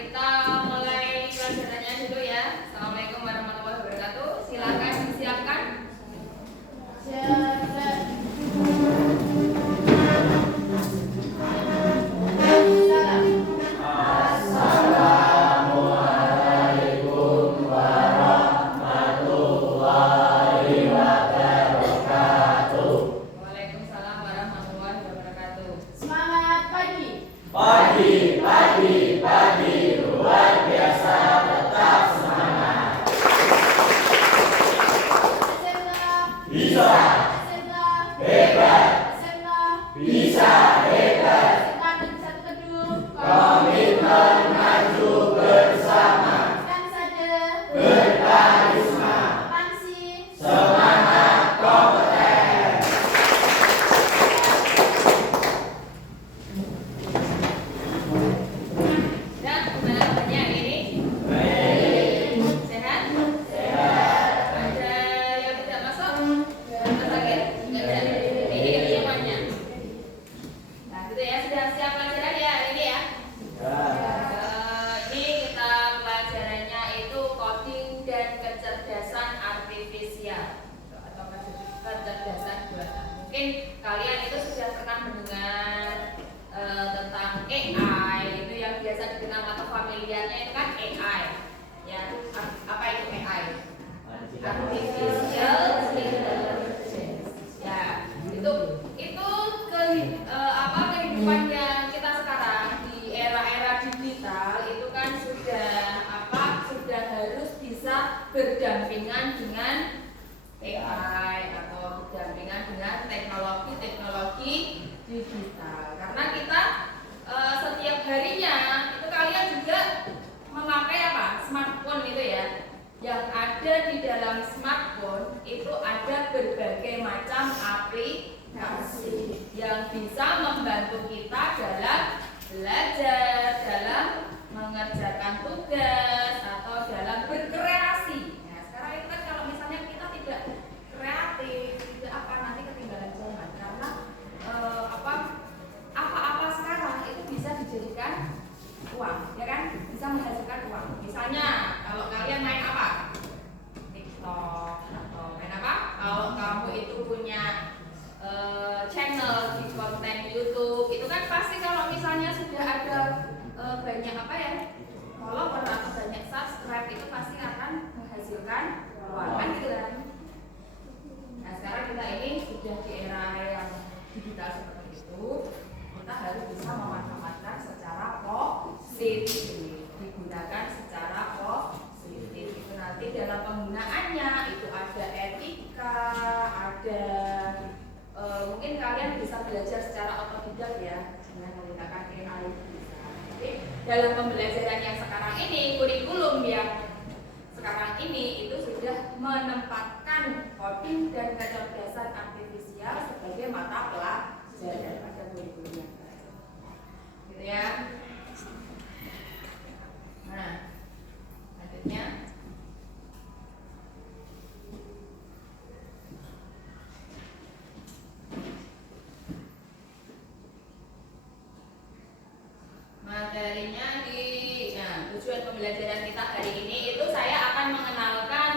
kita mulai pelajarannya dulu ya. Assalamualaikum warahmatullahi wabarakatuh. Silakan disiapkan. Mungkin kalian itu sudah pernah mendengar tentang AI, itu yang biasa dikenal atau familiarnya itu kan AI. Ya, apa itu AI? Artificial Intelligence. Ya, itu kehidupan yang kita sekarang di era-era digital itu kan sudah harus bisa berdampingan dengan AI atau berdampingan dengan teknologi digital. Karena kita setiap harinya itu kalian juga memakai apa? Smartphone itu ya. Yang ada di dalam smartphone itu ada berbagai macam aplikasi yang bisa membantu kita dalam belajar, dalam mengerjakan tugas atau dalam berkreasi. Nah, sekarang itu kan kalau misalnya kita tidak kreatif, tidak nanti ketinggalan zaman karena apa-apa sekarang itu bisa dijadikan uang, ya kan? Bisa menghasilkan uang. Misalnya kalau kalian main apa? TikTok atau main apa? Kalau kamu itu punya channel di konten YouTube, itu kan pasti kalau misalnya sudah ada banyak follower atau banyak subscribe itu pasti akan menghasilkan uang, kan gitu kan? Nah, sekarang kita ini sudah di era yang digital seperti itu, kita harus bisa memanfaatkan secara positif, digunakan secara positif. Itu nanti dalam penggunaannya itu ada etika, ada mungkin kalian bisa belajar secara otodidak ya dengan menggunakan AI. Jadi dalam pembelajaran yang sekarang ini, kurikulum yang sekarang ini itu sudah menempatkan coding dan kecerdasan artifisial sebagai mata pelajaran pada kurikulumnya, gitu ya. Nah, selanjutnya materinya tujuan pembelajaran kita hari ini itu saya akan mengenalkan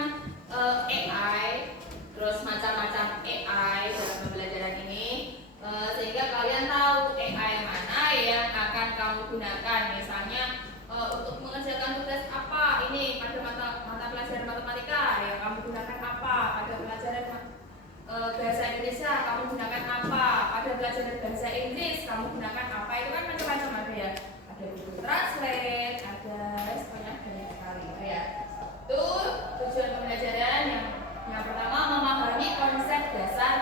AI, terus macam-macam AI dalam pembelajaran ini, sehingga kalian tahu AI mana yang akan kamu gunakan. Misalnya untuk mengerjakan tugas apa ini pada mata pelajaran matematika ya kamu gunakan apa, pada pelajaran bahasa Indonesia kamu gunakan apa, pada pelajaran bahasa Inggris kamu gunakan apa, itu kan macam-macam ada ya. Ada Google Translate, ada banyak sekali gitu ya. Itu tujuan pembelajaran yang pertama memahami konsep dasar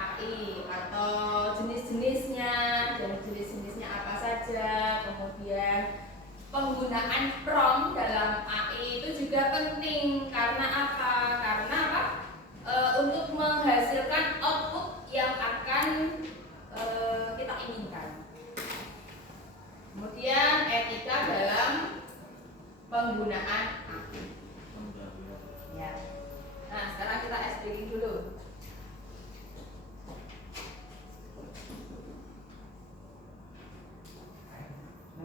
AI atau jenis-jenisnya dan jenis-jenisnya apa saja. Kemudian penggunaan prompt dalam AI itu juga penting karena apa? Karena untuk menghasilkan output yang akan kita inginkan. Kemudian etika dalam penggunaan AI. Ya. Nah, sekarang kita explaining dulu.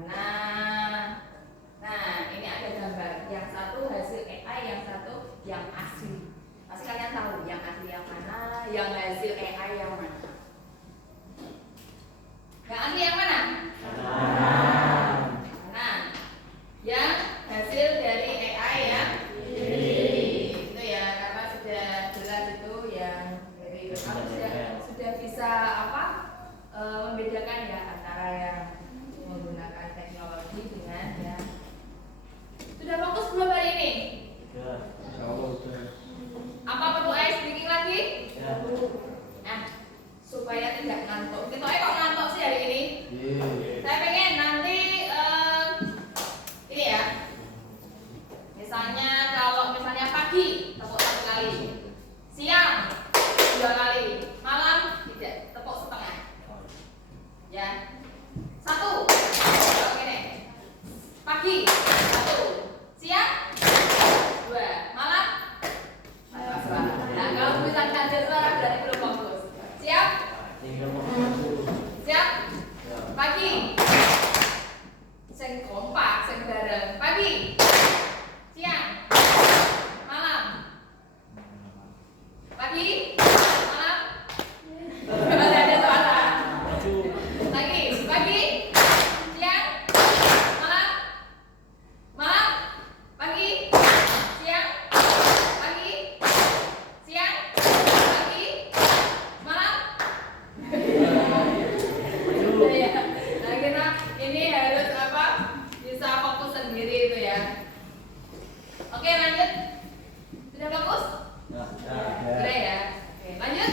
Nah, Pagi 1, siang 2, malam. Nah, kalau bisa ada suara berarti belum fokus. Siap? Siap? Pagi. Sing kompak, sing bareng. Pagi. Siang. Malam. Pagi. Malam. Masih ada suara. Lagi. Pagi. Siang. Malam. Malam. Pagi. Siang. Pagi. Siang. Pagi. Malam. Ya. Nah, kita ini harus apa? Bisa fokus sendiri itu ya. Oke, lanjut. Sudah fokus? Sudah ya. Oke, lanjut.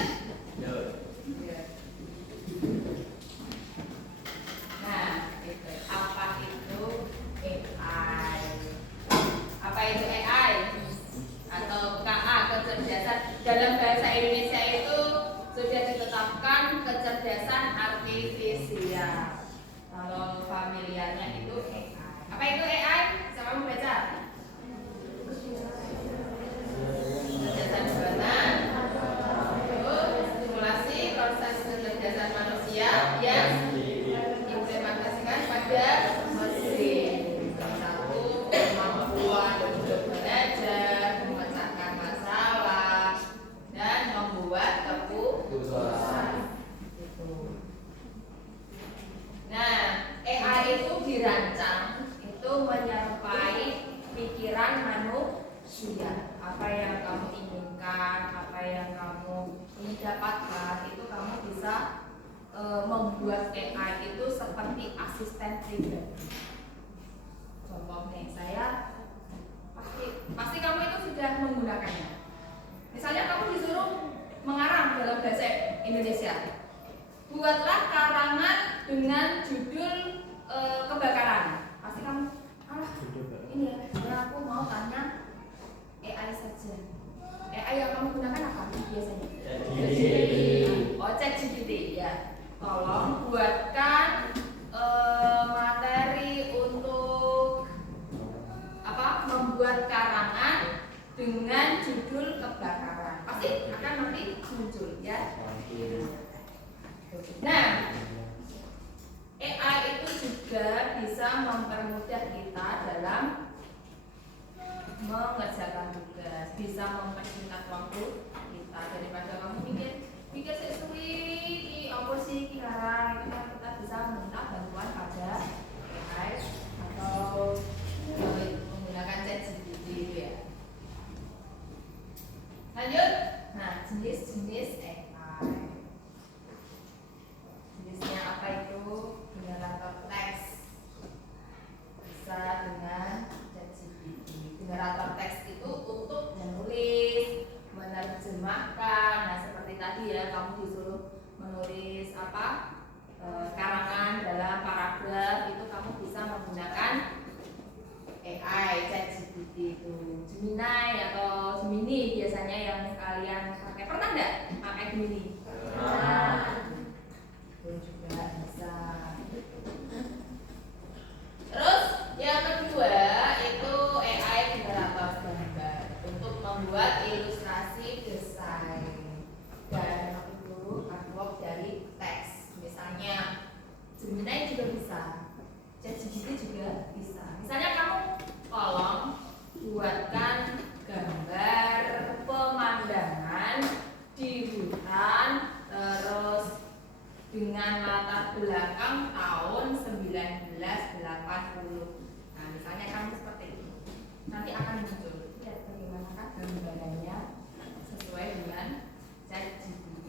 Nah, itu apa itu AI? Apa itu AI? Atau KA, kecerdasan dalam bahasa Indonesia itu sudah ditetapkan kecerdasan artifisial. Kalau familiarnya itu AI. Apa itu AI? Bisa kamu baca? Kecerdasan buatan, stimulasi proses kecerdasan manusia yang diimplementasikan pada mesin. Satu, kemampuan untuk belajar, memecahkan masalah, dan membuat keputusan. Nah, AI itu dirancang itu menyerupai pikiran manusia. Apa yang kamu inginkan, apa yang kamu ingin dapatkan, itu kamu bisa membuat AI itu seperti asisten pribadi. Contoh nih, saya pasti kamu itu sudah menggunakannya. Misalnya kamu disuruh mengarang dalam bahasa Indonesia. Buatlah karangan dengan judul kebakaran. Pasti kamu, ini ya, aku mau tanya AI saja. AI yang kamu gunakan apa biasanya? Oh, ChatGPT ya. Tolong buatkan materi untuk apa? Membuat karangan dengan judul kebakaran. Pasti akan nanti muncul ya. Nah, AI itu juga bisa mempermudah kita dalam mengerjakan tugas, bisa mempersingkat waktu kita daripada kamu pikir sesuai di apa sih sekarang itu kan kita bisa minta bantuan pada AI atau menggunakan ChatGPT itu ya. Lanjut, nah jenis-jenis AI. Jenisnya apa itu? Generator teks bisa dengan ChatGPT. Generator teks itu untuk menulis, menerjemahkan. Nah seperti tadi ya, kamu disuruh menulis apa karangan dalam paragraf, itu kamu bisa menggunakan AI ChatGPT itu. Gemini atau Gemini biasanya yang kalian pakai. Pernah nggak pakai Gemini? Itu juga bisa. Terus yang kedua itu AI generator gambar untuk membuat ilustrasi desain dan itu artwork dari teks. Misalnya Gemini juga bisa, ChatGPT juga bisa. Misalnya kamu tolong buatkan gambar pemandangan di hutan terus dengan latar belakang tahun 1980. Nah, misalnya kamu seperti itu. Nanti akan muncul. Lihat bagaimana kan gambarannya sesuai dengan ChatGPT.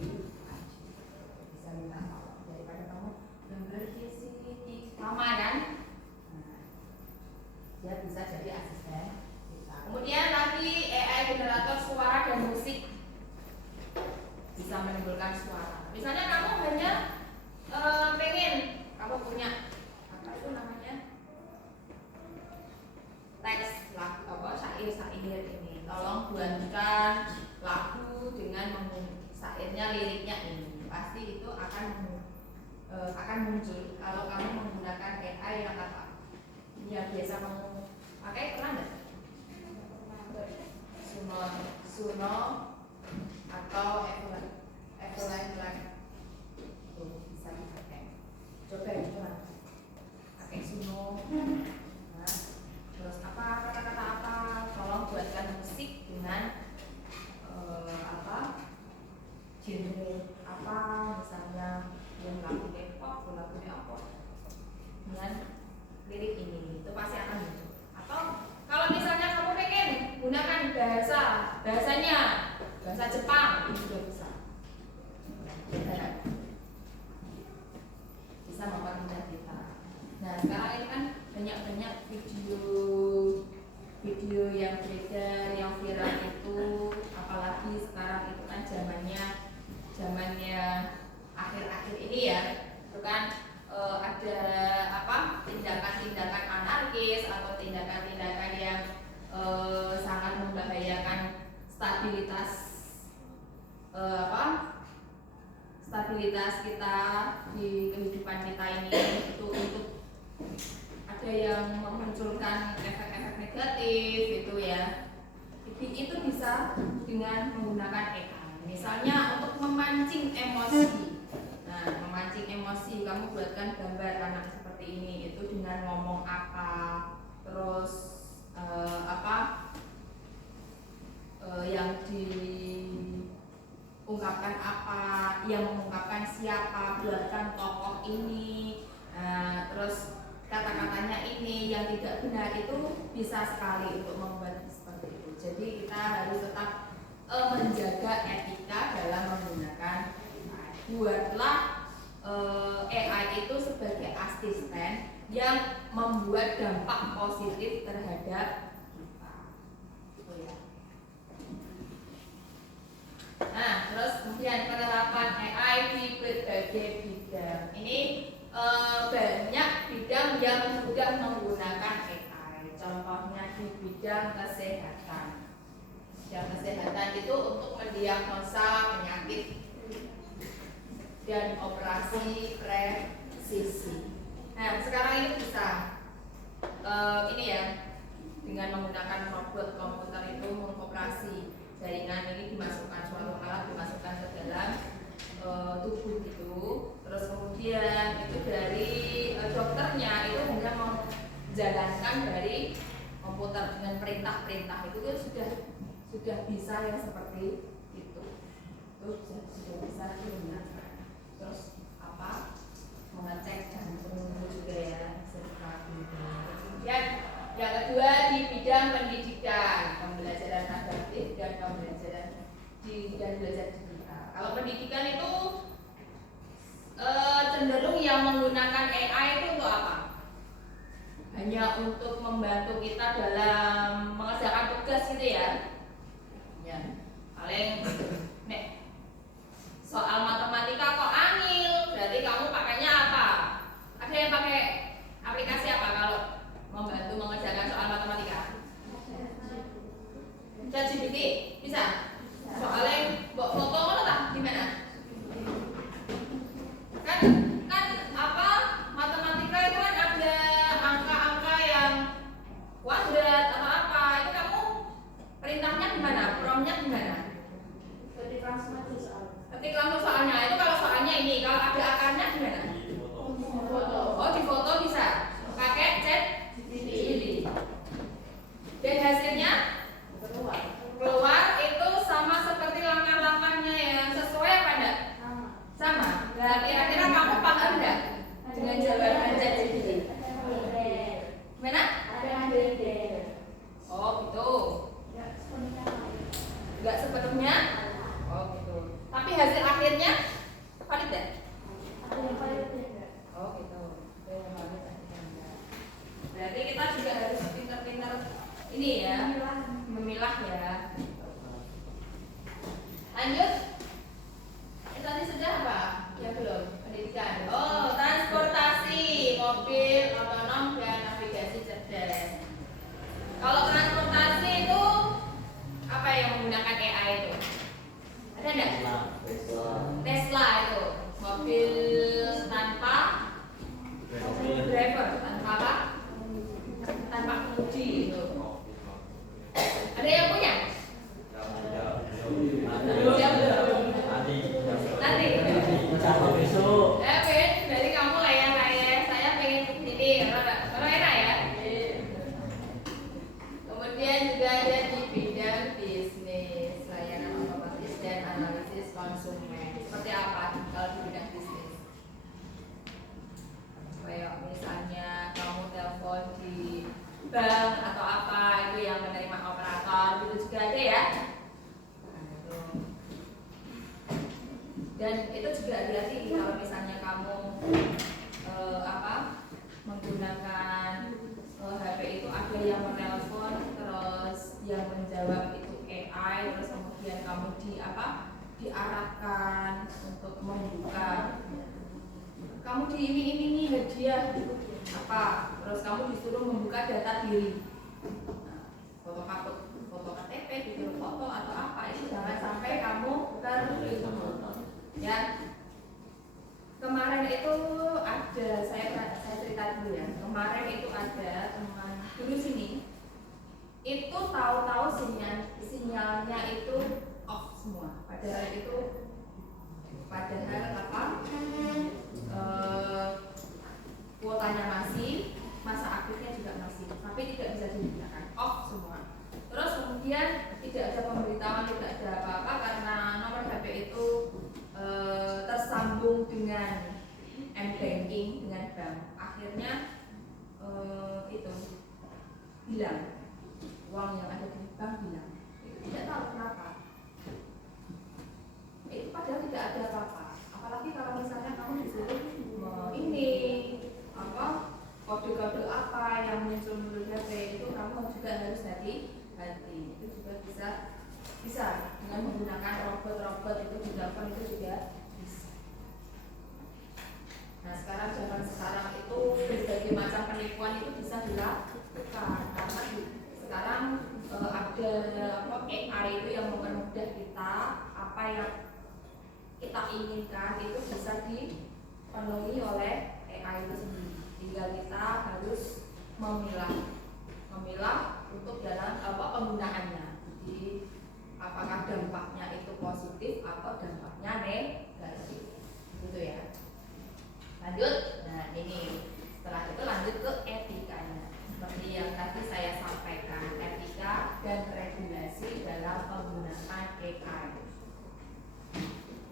Bisa minta tolong daripada kamu gambar di sama kan? Nah, dia bisa jadi asisten kita. Kemudian lagi AI generator suara dan musik bisa menimbulkan suara. Misalnya kamu hanya pengen kamu punya apa itu namanya teks lagu apa syair ini, tolong buatkan lagu dengan syairnya liriknya ini, pasti itu akan muncul kalau kamu menggunakan AI yang apa yang biasa kamu pakai, pernah nggak? Suno atau Evelyn Black tuh bisa dipakai. Coba ya, pakai Suno. Nah, terus apa kata-kata apa? Tolong buatkan musik dengan genre apa, misalnya yang lagu K-pop, lagu apa dengan lirik ini, itu pasti akan muncul. Atau kalau misalnya kamu pengen gunakan bahasanya bahasa Jepang, itu juga bisa. Bisa mempermudah kita. Nah, sekarang ini kan banyak video yang beredar, yang viral itu, apalagi sekarang itu kan zamannya akhir-akhir ini ya, itu kan ada tindakan-tindakan anarkis atau tindakan-tindakan yang sangat membahayakan stabilitas kita di kehidupan kita ini. Itu untuk ada yang memunculkan efek-efek negatif gitu ya. Jadi itu bisa dengan menggunakan AI. Misalnya untuk memancing emosi. Nah, memancing emosi, kamu buatkan gambar anak seperti ini, itu dengan ngomong apa, terus yang diungkapkan apa, yang mengungkapkan siapa, buatkan tokoh ini, terus kata-katanya ini yang tidak benar, itu bisa sekali untuk membuat seperti itu. Jadi kita harus tetap menjaga etika dalam menggunakan AI. Buatlah AI itu sebagai asisten yang membuat dampak positif terhadap kita. Nah, terus kemudian penerapan AI di berbagai bidang. Ini banyak bidang yang sudah menggunakan AI. Contohnya di bidang kesehatan. Bidang kesehatan itu untuk mendiagnosa penyakit dan operasi presisi. Nah, sekarang ini bisa ini ya, dengan menggunakan robot komputer itu mengoperasi jaringan ini, dimasukkan suatu alat, dimasukkan ke dalam tubuh itu, terus kemudian itu dari dokternya itu hanya menjalankan dari komputer dengan perintah-perintah itu sudah bisa yang seperti itu sudah bisa digunakan. Terus mengecek jantung juga ya, kemudian yang kedua di bidang pendidikan, pembelajaran adaptif dan belajar digital. Kalau pendidikan itu cenderung yang menggunakan AI itu untuk apa? Hanya untuk membantu kita dalam mengerjakan tugas gitu ya. Paling soal matematika kok angil, berarti kamu pakainya apa? Ada yang pakai aplikasi apa kalau membantu mengerjakan soal matematika? ChatGPT bisa? Soalnya mbok foto ngono ta gimana? Kan matematika itu kan ada angka-angka yang kuadrat atau apa, itu kamu perintahnya gimana? Promptnya gimana? Ketik langsung soalnya. Itu kalau soalnya ini, kalau ada akarnya gimana? Oh, di foto bisa pakai ChatGPT. Dan hasilnya keluar itu sama seperti langkah-langkahnya yang sesuai apa enggak? Sama. Nah, kira-kira kamu paham enggak dengan jawaban ChatGPT? Gimana? Oh, gitu. Enggak sepenuhnya? Oh, gitu. Tapi hasil akhirnya valid enggak? Oh, gitu. Berarti kita juga harus pintar-pintar ini ya, memilah ya. Lanjut. Tadi sudah apa? Ya belum. Pendidikan. Oh, transportasi, mobil otonom dan navigasi cerdas. Kalau transportasi itu apa yang menggunakan AI itu? Ada enggak? Tesla itu mobil tanpa driver, tanpa apa? disuruh membuka data diri. Nah, foto KTP, disuruh foto atau apa, itu jangan sampai kamu terlindungi. Ya. Kemarin itu ada, saya cerita dulu ya. Kemarin itu ada teman dulu sini, itu tahu-tahu sinyalnya itu off semua. Padahal apa? Kuotanya masih, masa aktifnya juga masih, tapi tidak bisa digunakan, off semua. Terus kemudian tidak ada pemberitahuan, tidak ada apa-apa karena nomor HP itu tersambung dengan m-banking, dengan bank. Akhirnya itu hilang, uang yang ada di bank hilang. Tidak tahu kenapa. Itu padahal tidak ada apa-apa. Apalagi kalau misalnya kamu disuruh ini apa, kode-kode apa yang muncul di HP itu kamu juga harus hati-hati. Itu juga bisa dengan menggunakan robot itu di telepon itu juga bisa. Nah sekarang zaman sekarang itu berbagai macam penipuan itu bisa dilakukan karena sekarang ada apa, AI itu yang mempermudah kita, apa yang kita inginkan itu bisa dipenuhi oleh AI itu sendiri. Tinggal kita harus memilah untuk dalam apa penggunaannya. Jadi apakah dampaknya itu positif atau dampaknya negatif, gitu ya. Lanjut, nah ini setelah itu lanjut ke etikanya. Seperti yang tadi saya sampaikan, etika dan regulasi dalam penggunaan AI.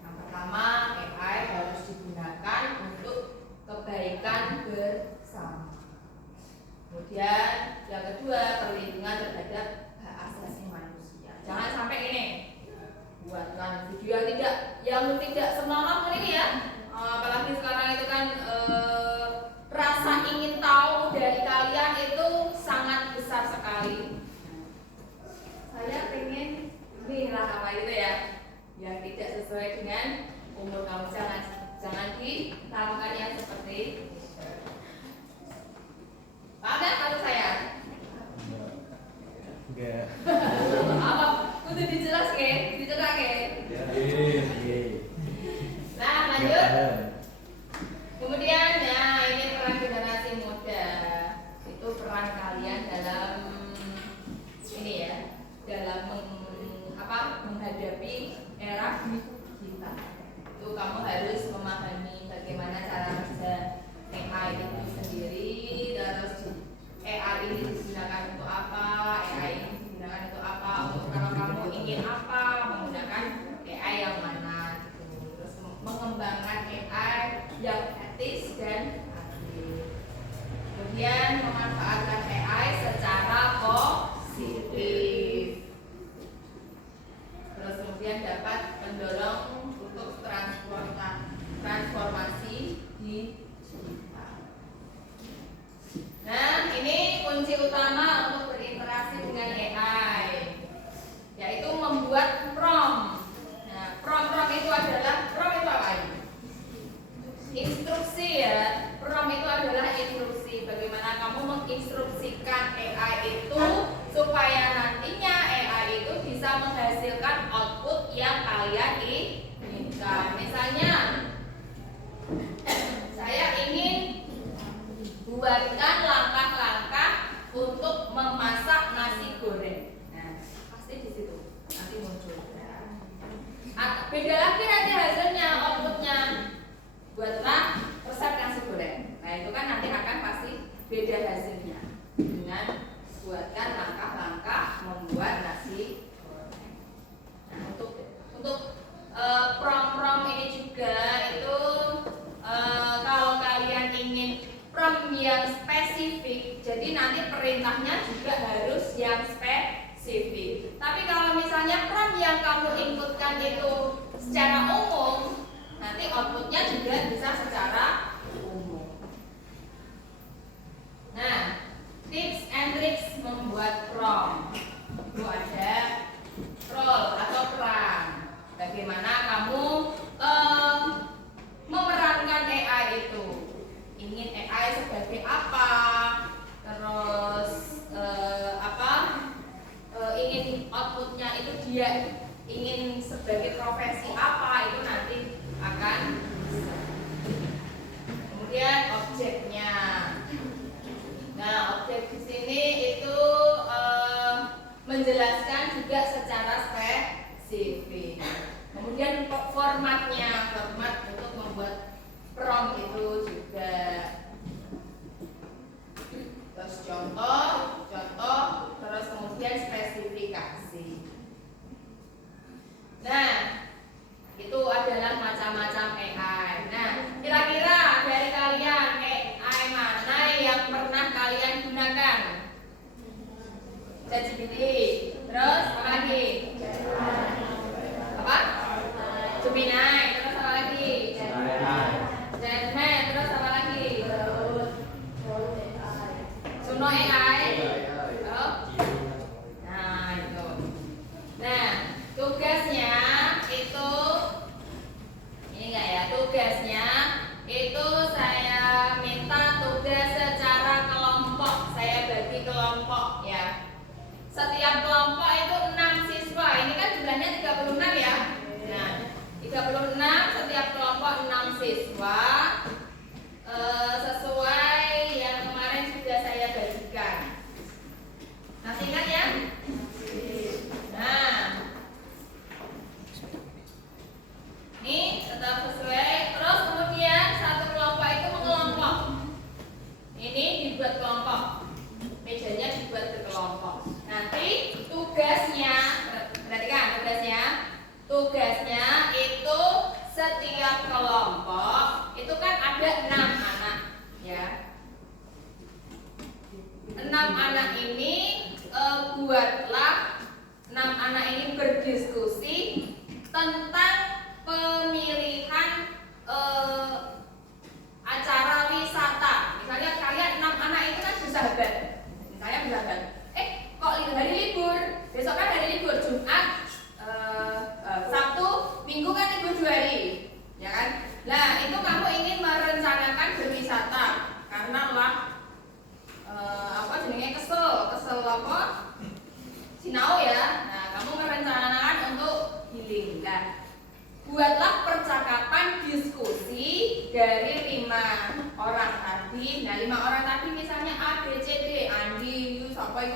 Yang pertama, AI harus digunakan untuk kebaikan bersama. Kemudian yang kedua, perlindungan terhadap hak asasi manusia. Jangan sampai ini buatkan video yang tidak senonoh ini ya. Apalagi sekarang itu kan rasa ingin tahu dari kalian itu sangat besar sekali. Saya pengen inilah apa itu ya, yang tidak sesuai dengan umur kamu. Jangan ditaruhkan yang seperti ini. Ada kalau saya? Enggak. Apa? Udah dijelas ke? Dicetak ke? Nah lanjut. Kemudian, nah ini peran generasi muda. Itu peran kalian dalam ini ya, dalam menghadapi era digital. Itu kamu harus memahami bagaimana cara kerja AI itu sendiri, terus AI ini digunakan untuk apa, AI ini digunakan untuk apa, untuk kalau kamu ingin apa, menggunakan AI yang mana gitu. Terus mengembangkan AI yang etis dan adil. Kemudian memanfaatkan AI secara positif. Terus kemudian dapat mendorong untuk transformasi digital. Nah, ini kunci utama untuk berinteraksi dengan AI, yaitu membuat prompt. Nah, prompt itu adalah, prompt itu apa ini? Instruksi ya. Prompt itu adalah instruksi. Bagaimana kamu menginstruksikan AI itu supaya nantinya AI itu bisa menghasilkan output yang kalian inginkan. Misalnya, saya ingin buatkan langkah-langkah untuk memasak nasi goreng. Nah, pasti di situ nanti muncul. Beda lagi nanti hasilnya, outputnya. Buatlah resep nasi goreng. Nah, itu kan nanti akan pasti beda hasilnya dengan buatkan langkah-langkah membuat nasi goreng. Nah, untuk prompt ini juga itu kalau kalian ingin prompt yang spesifik, jadi nanti perintahnya juga harus yang spesifik. Tapi kalau misalnya prompt yang kamu inputkan itu secara umum, nanti outputnya juga bisa secara umum. Nah, tips and tricks membuat prompt itu ada role atau peran. Bagaimana kamu memerankan AI itu? Ingin AI sebagai apa? Terus contoh, contoh, terus kemudian spesifikasi. Nah, itu adalah macam-macam AI. Nah, kira-kira dari kalian AI mana yang pernah kalian gunakan? ChatGPT. Terus apa lagi? Apa? Gemini. Terus apa lagi? Gemini. Terus apa lagi? Suno AI. Oh. Nah, itu. Nah, tugasnya itu ini enggak ya? Tugasnya itu saya minta tugas secara kelompok. Saya bagi kelompok ya. Setiap kelompok itu 6 siswa. Ini kan jumlahnya 36 ya. Nah, 36 setiap kelompok 6 siswa. Sesuai yang kemarin sudah saya bagikan. Masih ingat ya? Nah, ini tetap sesuai. Terus kemudian satu kelompok itu mengelompok. Ini dibuat kelompok. Mejanya dibuat ke kelompok. Nanti tugasnya, perhatikan tugasnya itu setiap kelompok itu kan ada 6 anak ya. 6 anak ini buatlah 6 anak ini berdiskusi tentang pemilihan acara wisata. Misalnya kalian 6 anak itu kan bersahabat. Misalnya bersahabat. Kok hari libur? Besok kan hari libur, Jumat, Sabtu, Minggu kan libur 2 hari, ya kan? Nah, itu kamu ingin merencanakan berwisata karena lah apa jenenge kesel apa? Sinau ya. Nah, kamu merencanakan untuk healing. Nah, buatlah percakapan diskusi dari 5 orang tadi. Nah, 5 orang tadi misalnya A, B, C, D, Andi, Yus, apa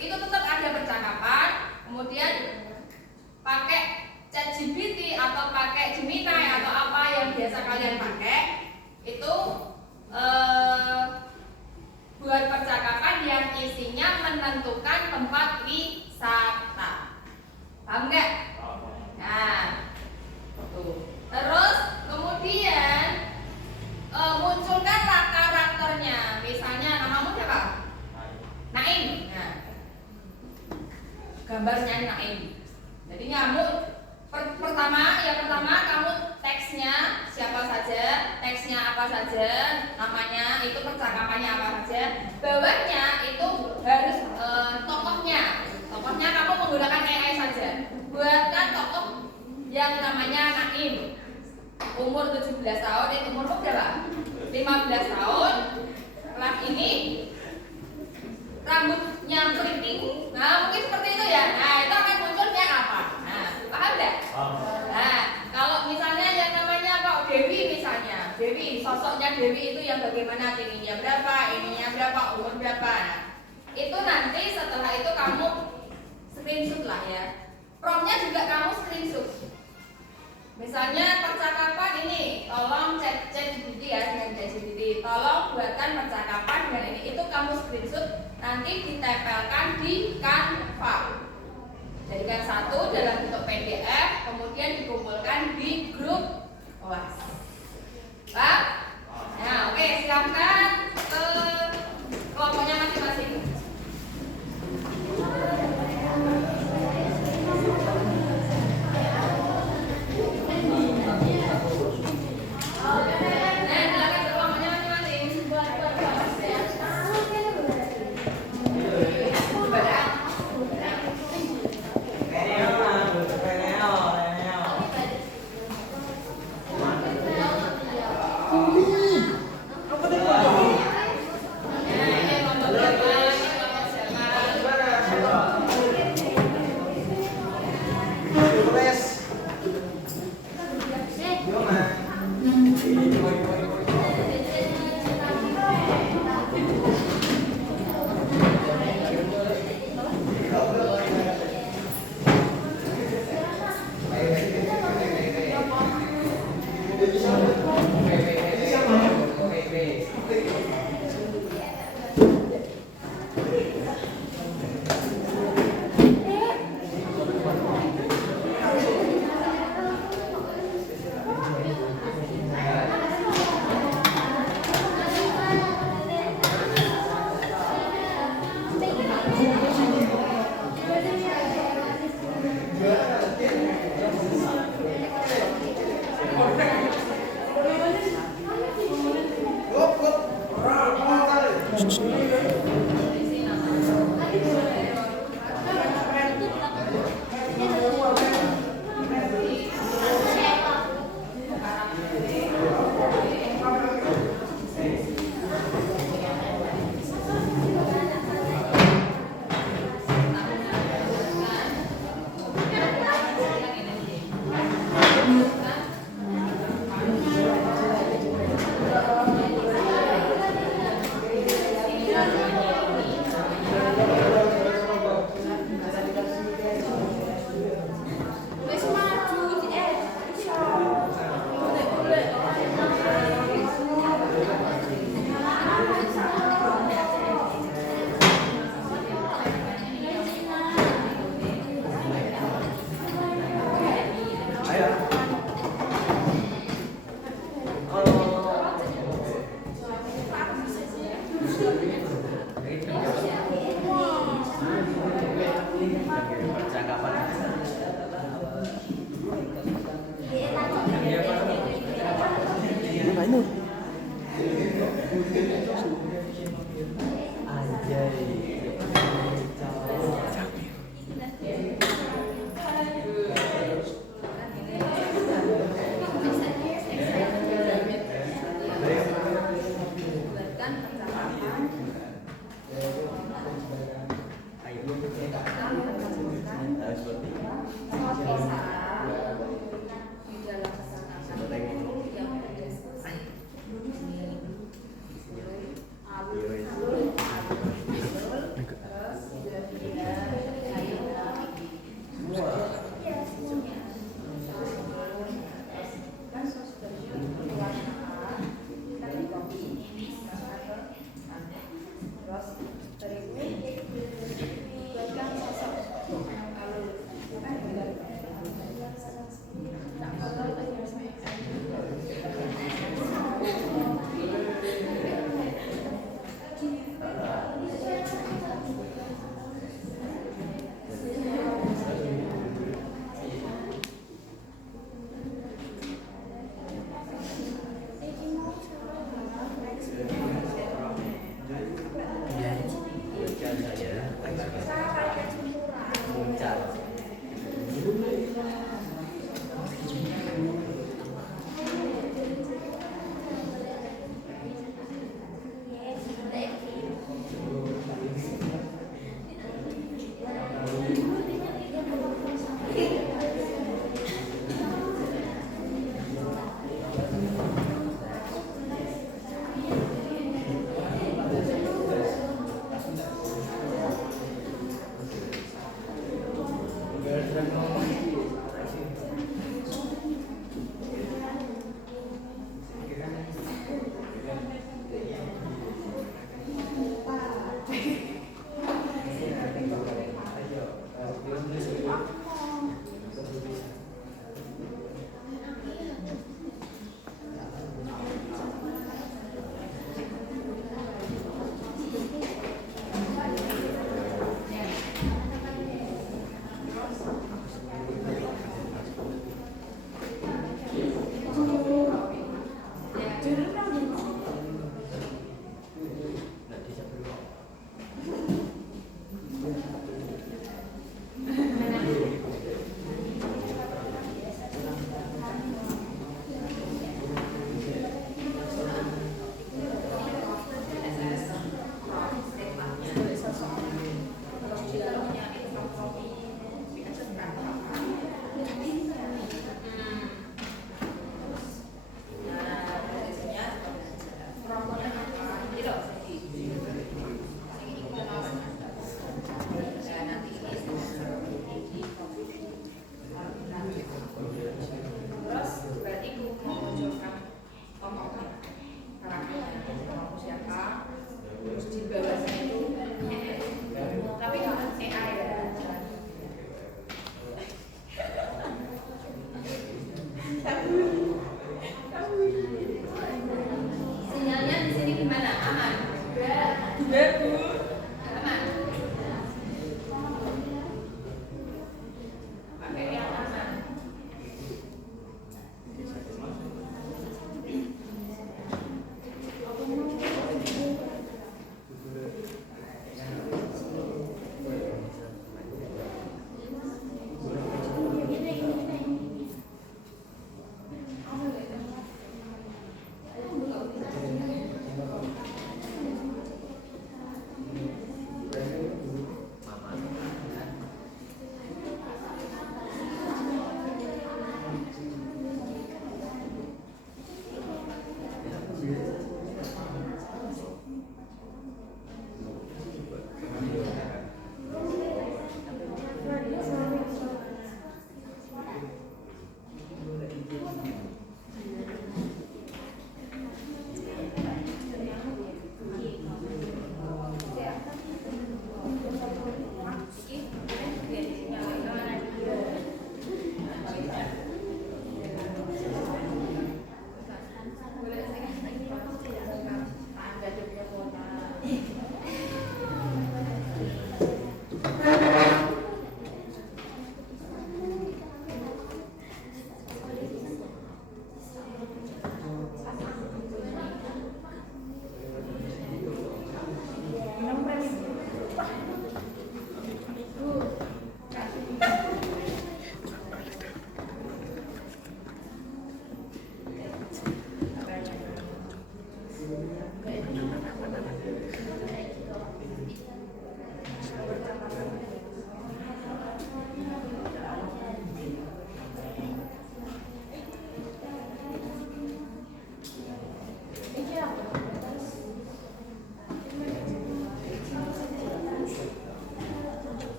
itu tetap ada percakapan. Kemudian pakai ChatGPT atau pakai Gemini atau apa yang biasa kalian pakai itu buat percakapan yang isinya menentukan tempat wisata. Paham nggak? Nah, tuh. Terus kemudian munculkanlah karakternya. Misalnya namamu siapa? Naim. Nah, gambarnya Naim. Jadi nyamuk pertama kamu teksnya siapa saja, teksnya apa saja, namanya itu percakapannya apa saja. Bawahnya itu harus tokohnya. Tokohnya kamu menggunakan AI saja. Buatkan tokoh yang namanya Naim. Umur 17 tahun, umurmu berapa? 15 tahun. Kelas ini rambutnya keriting. Nah, mungkin seperti itu ya. Nah, itu akan munculnya apa? Nah, paham enggak? Nah, kalau misalnya yang namanya Pak Dewi misalnya. Dewi, sosoknya Dewi itu yang bagaimana, tingginya berapa, ininya berapa, umur berapa. Nah, itu nanti setelah itu kamu screenshot lah ya. Promnya juga kamu screenshot. Misalnya percakapan ini, tolong ChatGPT ya, dengan ChatGPT. Tolong buatkan percakapan dengan ini. Itu kamu screenshot, nanti ditempelkan di Canva. Jadikan satu dalam bentuk PDF, kemudian dikumpulkan di grup kelas. Pak? Nah, oke, silakan ke kelompoknya masing-masing. Apa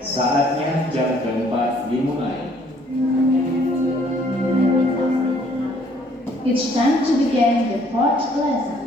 Saatnya jam keempat dimulai. It's time to begin the fourth lesson.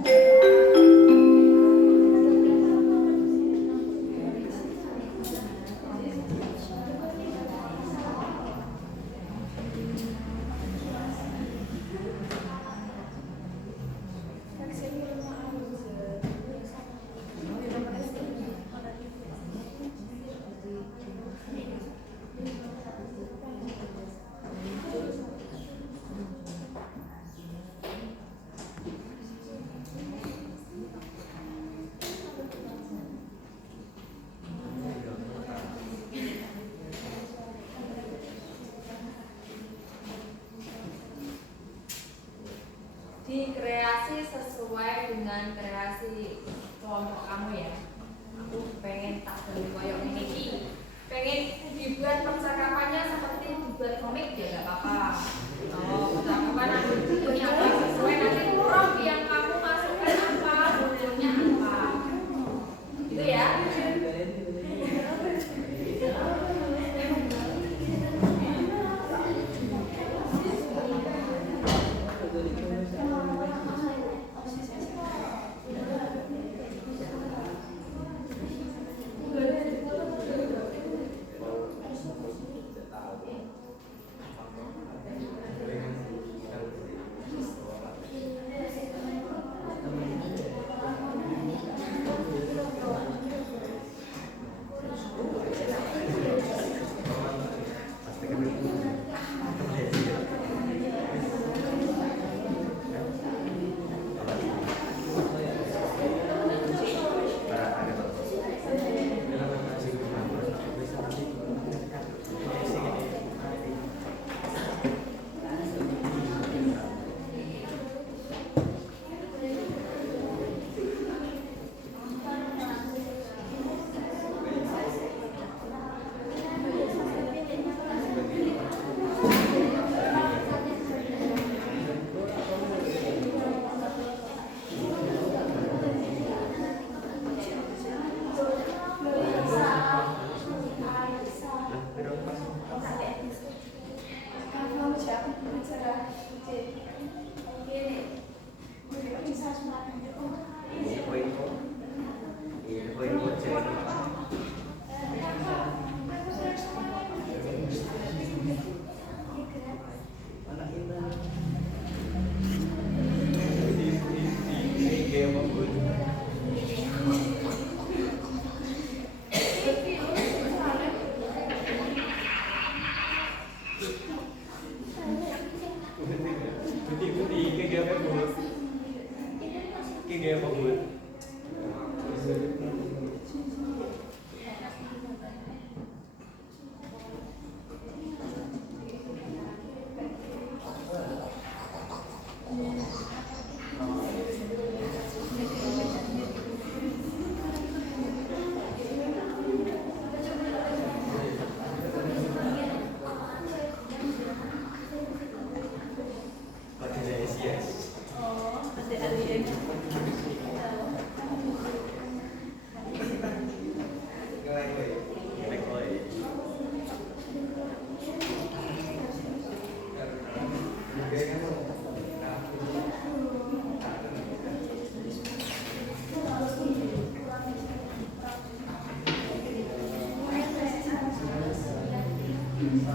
Seperti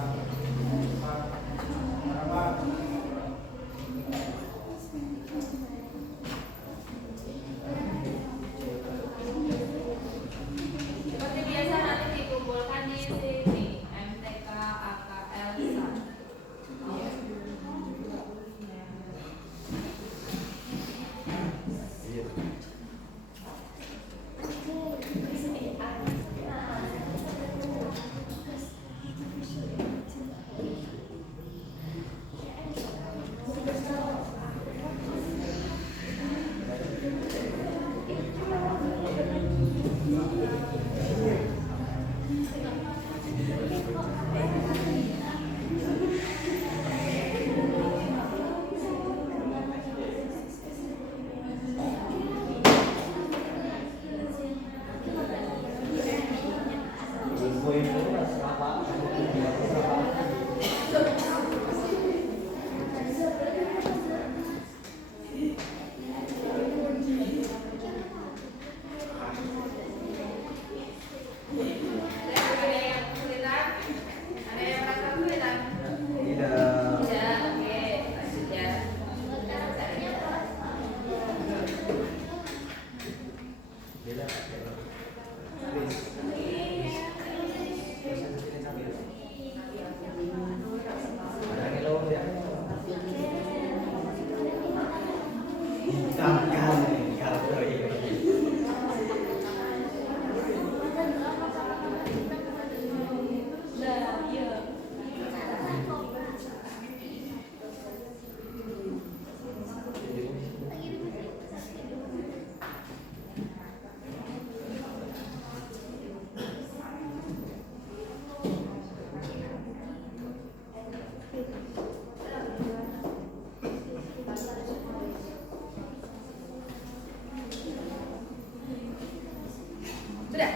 biasa nanti dikumpulkan di sini MTK AKL 1. Ada yang kesulitan? Ada yang merasa kesulitan? Tidak, oke, lanjut ya. Sudah?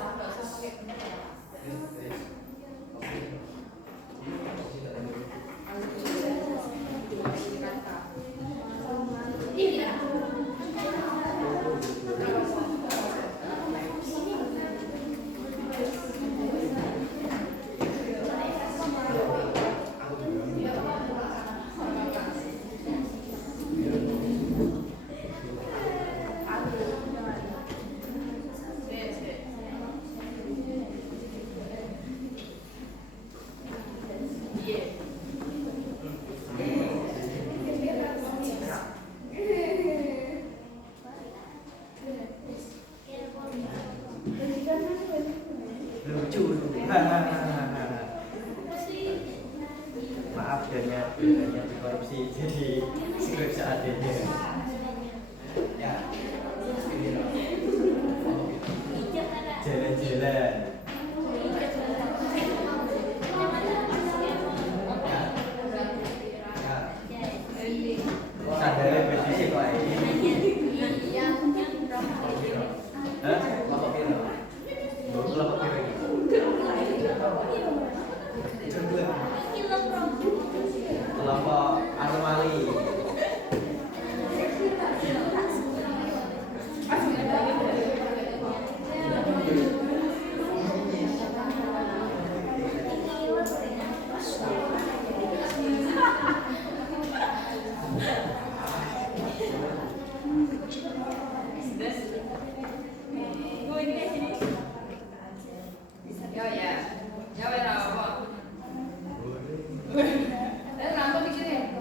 nggak usah pakai bener ya. Iya. Lucu. Maaf bedanya korupsi jadi skrip saat ini. Ya. Jalan-jalan. Sadare berdiri kok ini. Hah? Kelompok piro? Kelompok piro iki? Kelompok anomali. Ya ya. Ya wes apa? Rambut pikirin.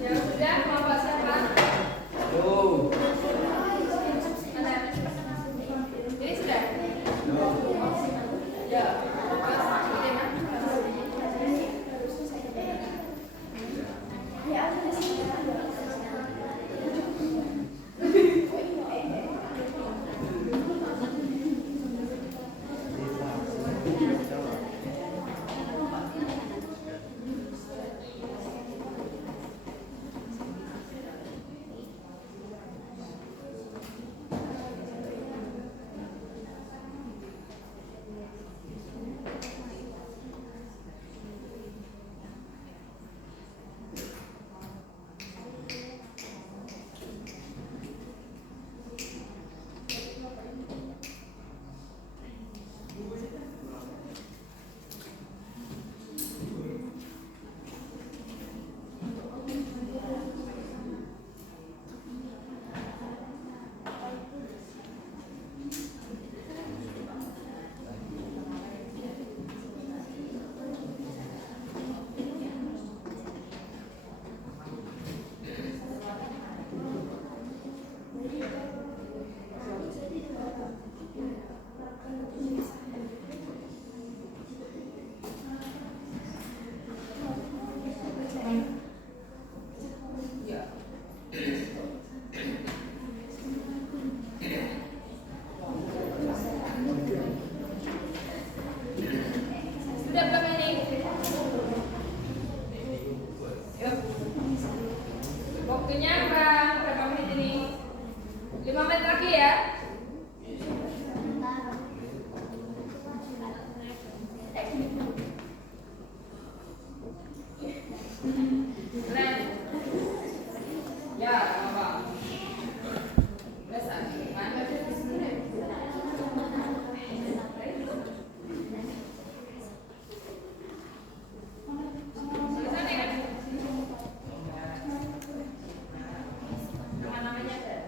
Ya sudah, kelompok siapa? Oh. Mana? Ini sudah? Ya. Ini mana? ya. Keren. Ya, apa? Selesai. Kan? Selesai kan? Nama-namanya ada.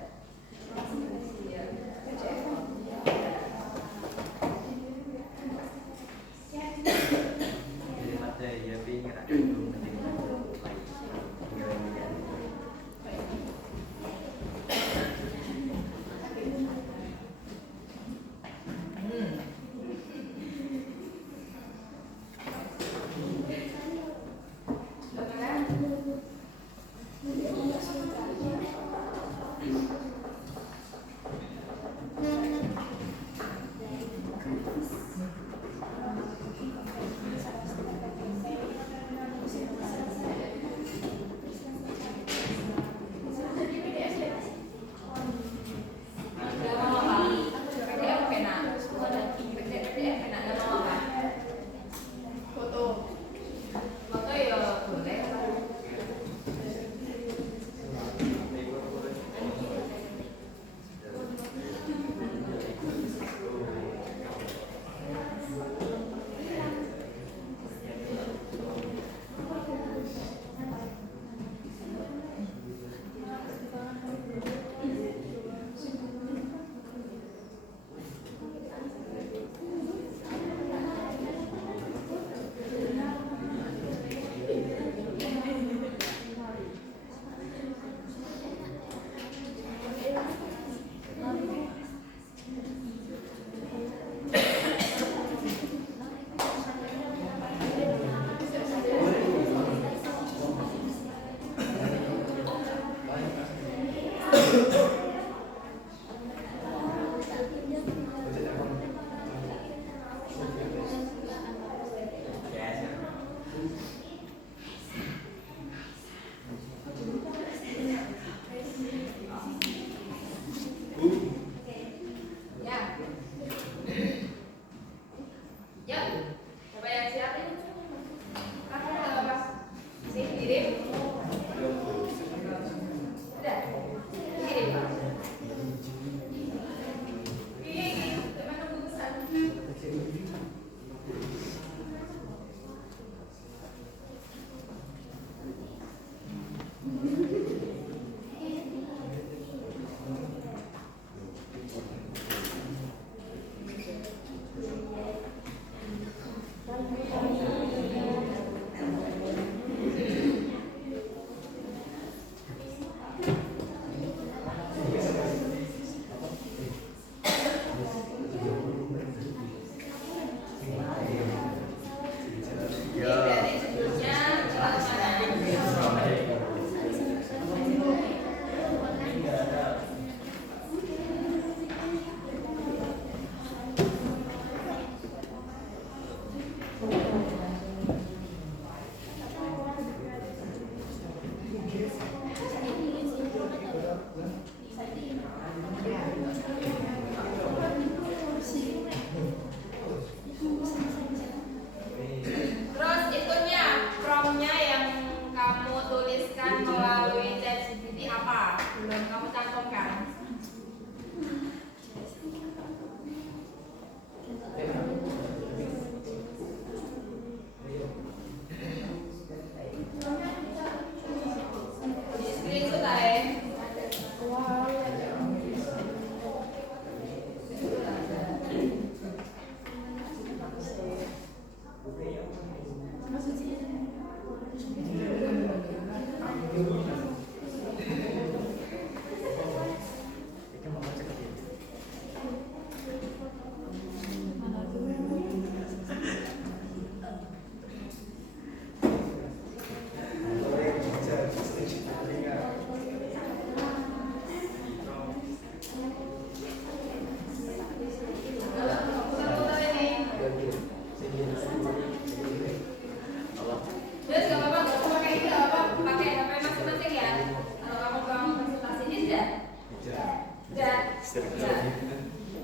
Ya.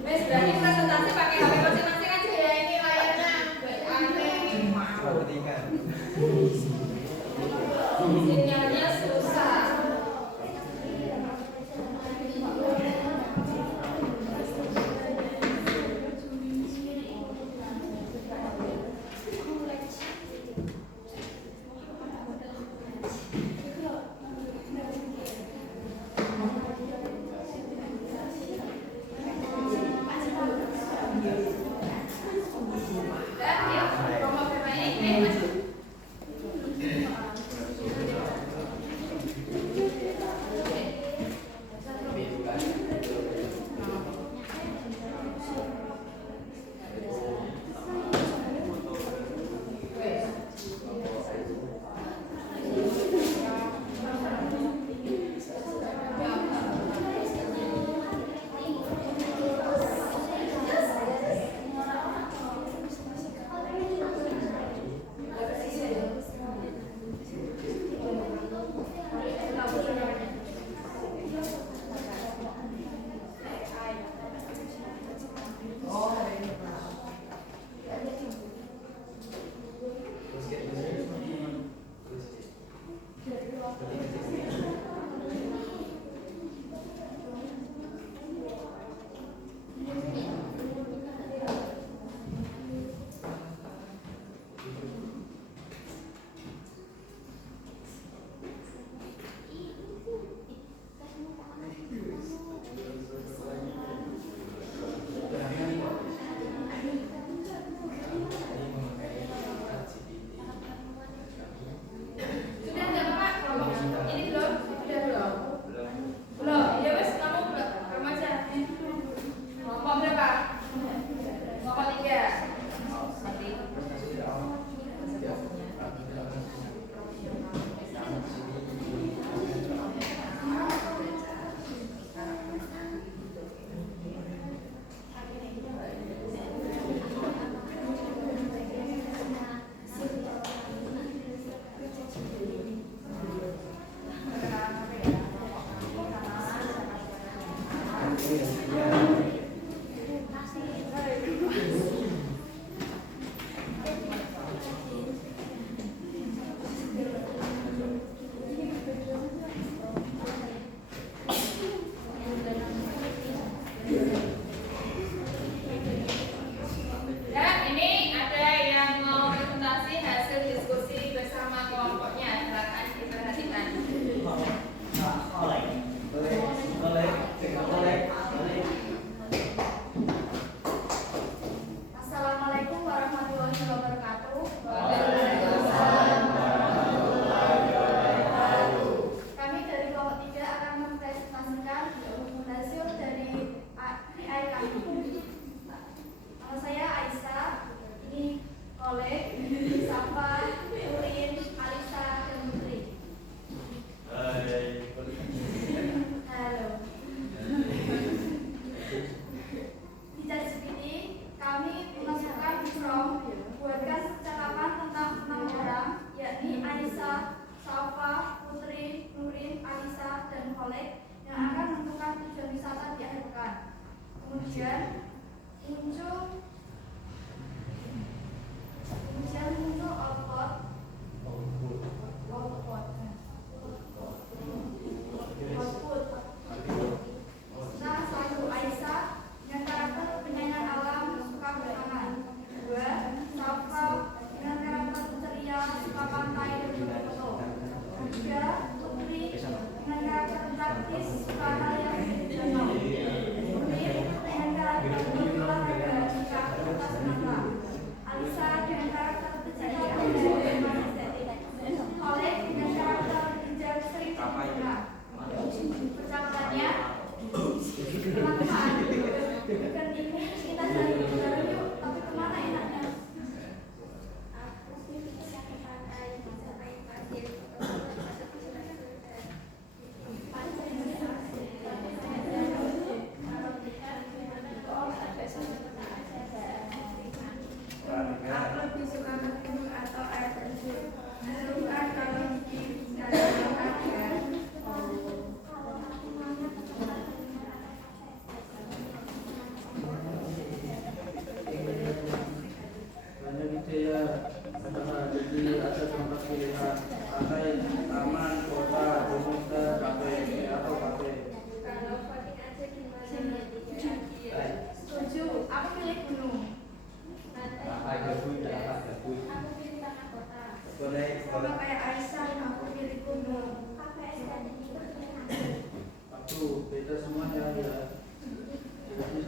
Wes berarti presentasi pakai HP masing-masing aja ya, ini layarnya aneh. Coba ketikkan. Sinyalnya susah. Dan yuk, promo bermain. Maju. Sudah enggak Pak? Kelompok ini belum? Sudah belum? Belum. Ya wes kamu belum aja. Kelompok berapa? Kelompok 3. Dan ini ada yang mau presentasi hasil diskusi bersama kelompoknya. Silakan diperhatikan. Assalamualaikum warahmatullahi wabarakatuh. Kami dari kelompok 3 akan mempresentasikan hasil dari AI kami. Nama saya Aisyah, ini Oleh, Safa, Urin, Alisa, dan Putri. Halo. Di ChatGPT kami memasukkan prompt buatkan catatan tentang 6 orang, yakni Aisyah, Safa, Putri, Nurin, Alisa, dan Kholek yang akan menentukan tujuan wisata di akhir pekan. Kemudian muncul output. Nah, 1 Aisyah dengan karakter penyanyi alam suka berenang. 2 Safa dengan karakter ceria suka pantai dan berfoto. 3 Putri dengan karakter praktis suka hal yang sederhana. Nurin dengan karakter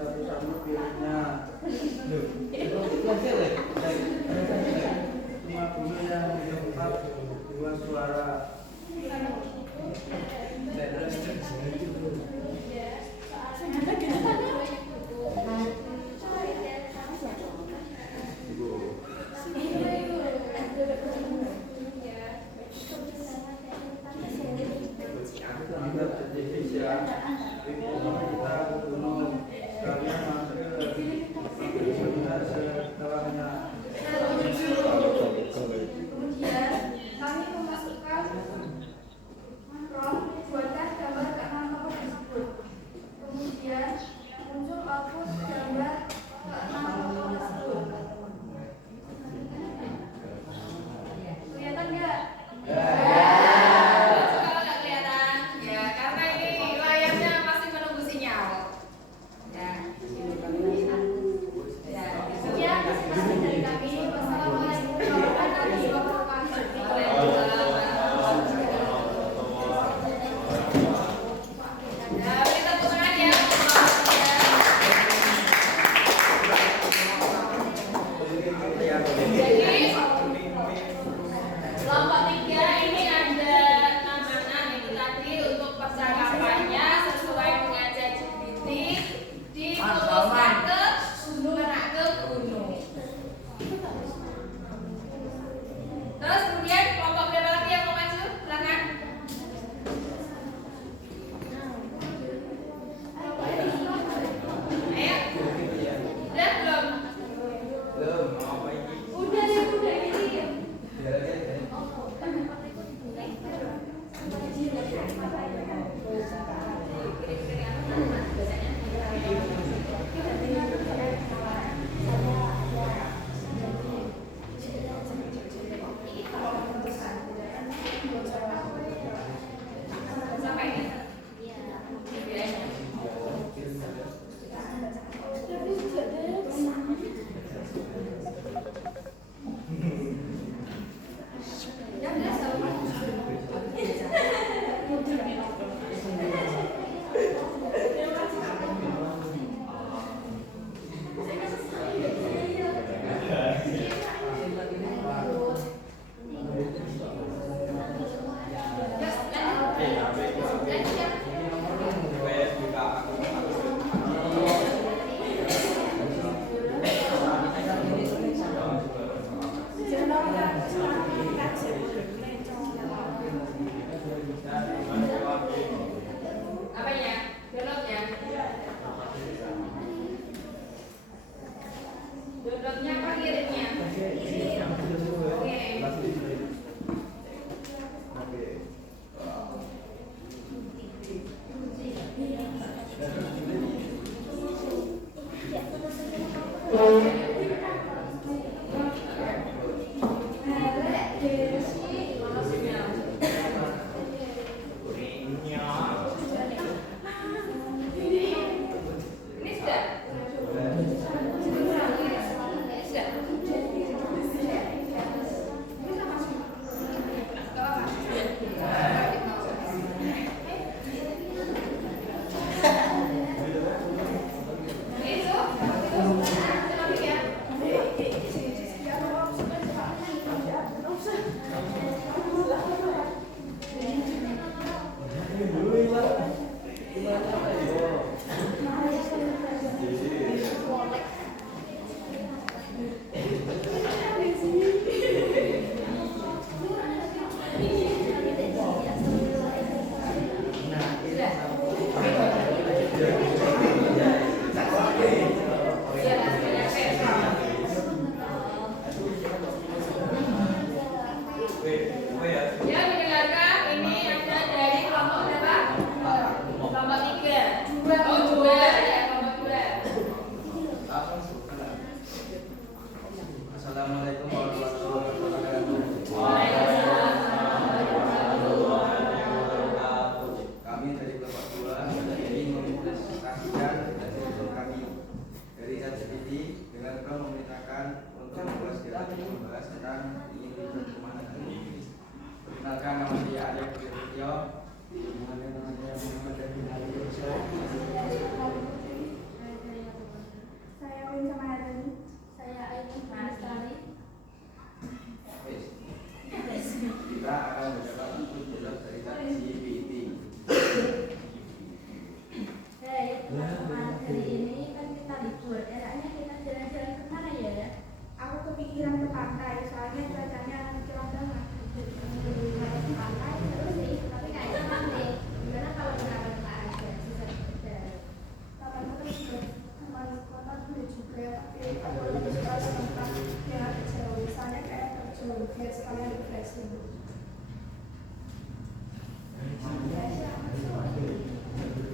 satu-satu piringnya. Lima bunyi yang keempat dua suara. Anda terjepit ya. Kita gunung kalian masuk ke setelahnya. Kemudian kami memasukkan prompt buatkan gambar keenam nomor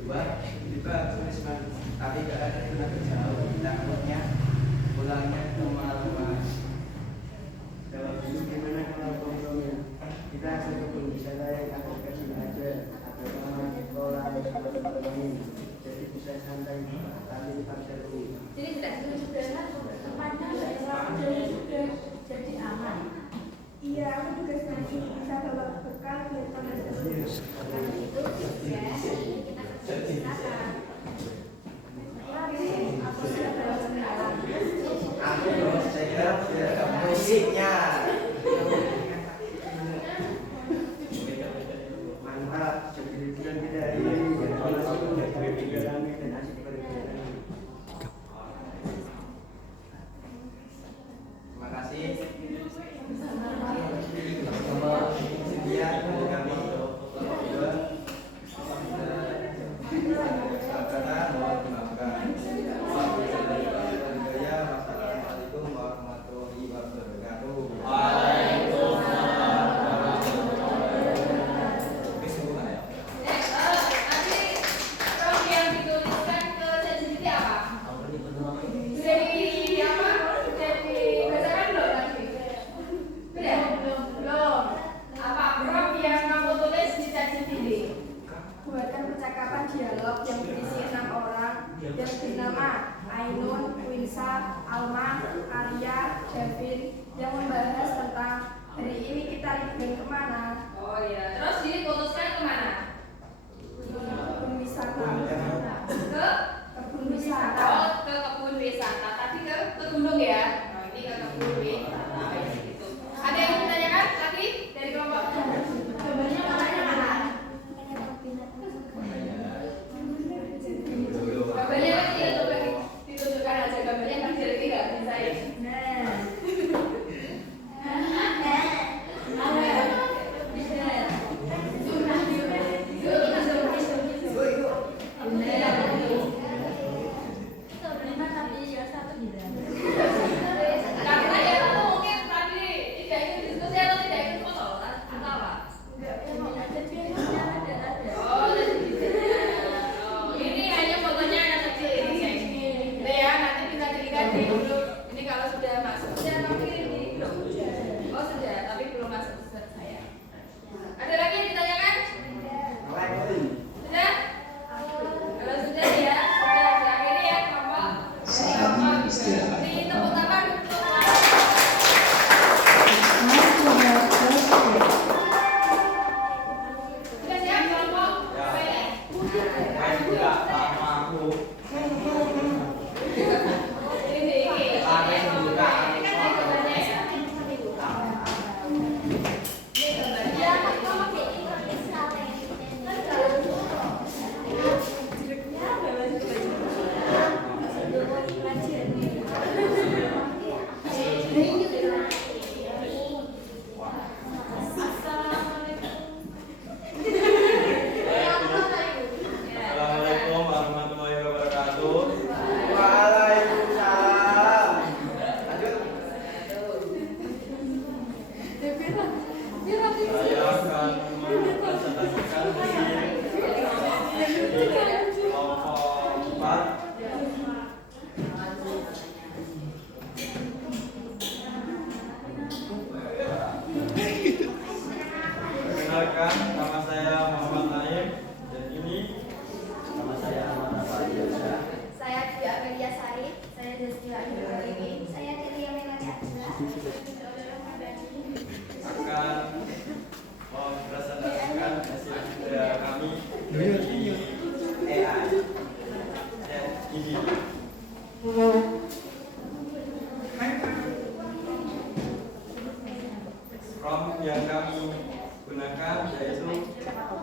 Buat juga tulis tapi gak ada yang lagi jauh. Takutnya pulangnya ke malam. Kalau dulu gimana kalau kompromi? Kita sebetulnya bisa lain atau kasih aja atau teman sekolah ekonomi. Jadi bisa santai tadi partai dulu. Jadi tidak Sudah tempatnya jadi aman. Iya, aku juga senang bisa bawa bekal biar pada seru. Karena itu ya, kita persilakan. Aku sudah bawa bekal. Aku saya kira musiknya. Mantap, jadi bulan tidak ini dan kalau sudah berjalan dan asik berjalan. Terima kasih. Sama sedia kami berdua. Karena mohon dimaafkan. Wassalamualaikum warahmatullahi wabarakatuh. nanti Prof yang dituliskan ke ChatGPT apa? Jadi apa? Jadi bacakan belum lagi? Sudah? Belum. Apa Prof yang kamu tulis di ChatGPT? Buatkan percakapan dialog yang berisi 6 orang yang bernama Ainun, Winsa, Alma, Arya, Devin yang membahas tentang hari ini kita liburan kemana. Oh iya. Terus diputuskan kemana? Kebun wisata. Ke Kebun wisata. Oh, ke kebun wisata. Tadi ke gunung ya? Oh, ini ke kebun wisata. Gitu. Ada yang ditanyakan lagi dari kelompok? Gambarnya mana? Gambarnya kecil tuh bagi ditunjukkan aja gambarnya kecil lagi nggak bisa ya. Karena ya kamu mungkin tadi tidak ikut diskusi atau tidak ikut foto atau apa? Oh, ini hanya fotonya anak kecil ini guys. Udah ya, nanti bisa diganti dulu. Ini kalau sudah masuk, sudah kamu kirim ini belum? Oh sudah, tapi belum masuk ke saya. Ada lagi yang ditanyakan? Sudah? Kalau sudah ya, sudah diakhiri ya kelompok. Saatnya istirahat. Di tepuk tangan untuk sudah siap kelompok? Baik. Main juga sama aku. Ini Pakai juga. ini kan ini gambarnya ya. Ini gambarnya. Assalamualaikum warahmatullahi wabarakatuh. Waalaikumsalam. Lanjut. Saya akan mempresentasikan di kelompok 4. Perkenalkan, nama saya Muhammad Naim dan ini Nama saya Ahmad Fadilsa. Saya Dwi Amelia Sari. Saya Desila Ini. Saya Delia Melani Abdullah. akan mempresentasikan hasil kerja kami di AI. dan ini. Prompt yang kami gunakan yaitu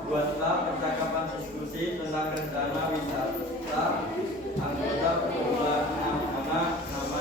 buatlah percakapan diskusi tentang rencana wisata anggota perkumpulan anak-anak nama